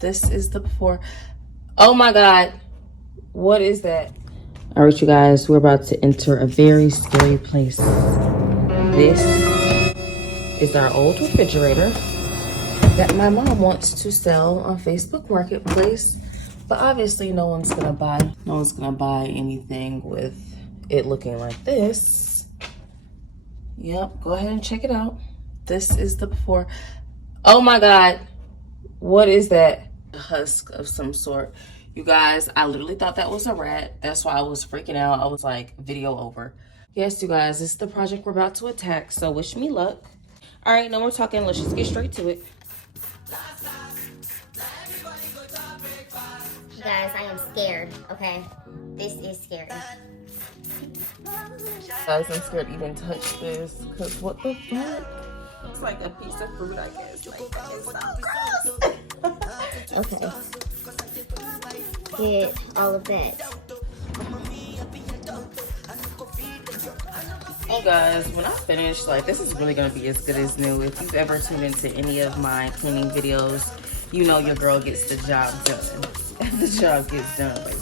This is the before. Oh my God. What is that? All right, you guys, we're about to enter a very scary place. This is our old refrigerator that my mom wants to sell on Facebook Marketplace. But obviously no one's gonna buy anything with it looking like this. Yep, go ahead and check it out. This is the before. Oh my God. What is that? A husk of some sort. You guys, I literally thought that was a rat. That's why I was freaking out. I was like, video over. Yes, you guys, this is the project we're about to attack, so wish me luck. All right, no more talking. Let's just get straight to it. You guys, I am scared, okay? This is scary. Guys, I'm scared to even touch this, because what the fuck? It's like a piece of fruit, I guess. Like, that is so gross. Okay. Get all of that. Oh guys, when I finish, like, this is really gonna be as good as new. If you've ever tuned into any of my cleaning videos, you know your girl gets the job done. The job gets done, baby.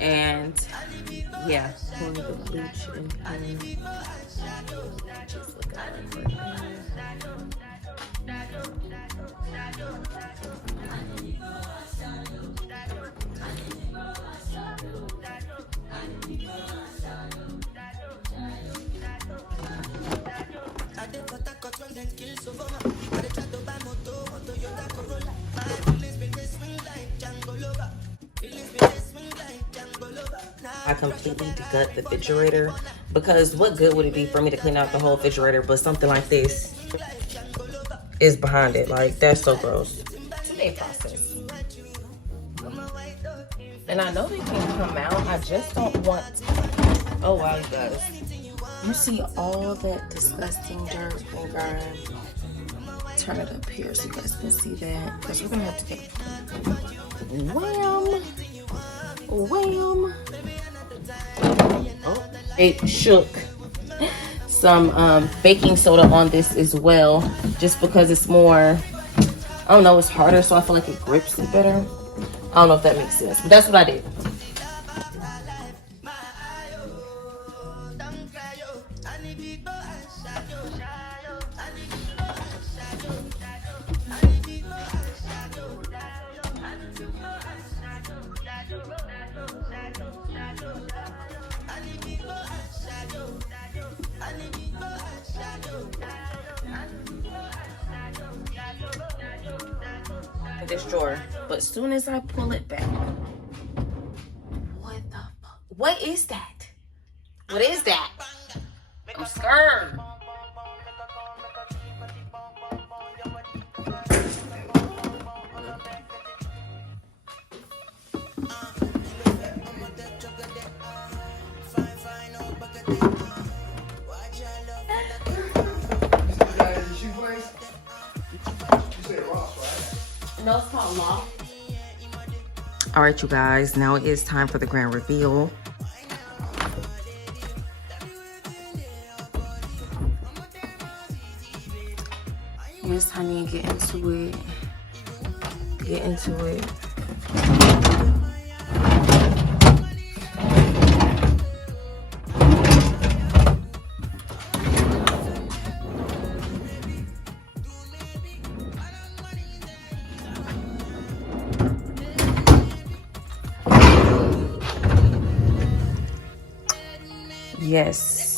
And yeah, pulling the bleach in here. Just look at it right there. I completely gut the refrigerator because what good would it be for me to clean out the whole refrigerator, but something like this is behind it? Like, that's so gross. 2-day process. And I know they can come out. I just don't want. Oh wow, you guys. You see all that disgusting dirt and grime. Turn it up here so you guys can see that. Because we're gonna have to get wham. Wham. Oh, it shook. Some baking soda on this as well, just because it's more, I don't know, it's harder, so I feel like it grips it better. I don't know if that makes sense, but that's what I did. This drawer, but as soon as I pull it back, what the fuck? What is that? What is that? I'm scared. No, it's called Law. All right, you guys, now it is time for the grand reveal. Yes, honey, get into it. Get into it. Yes.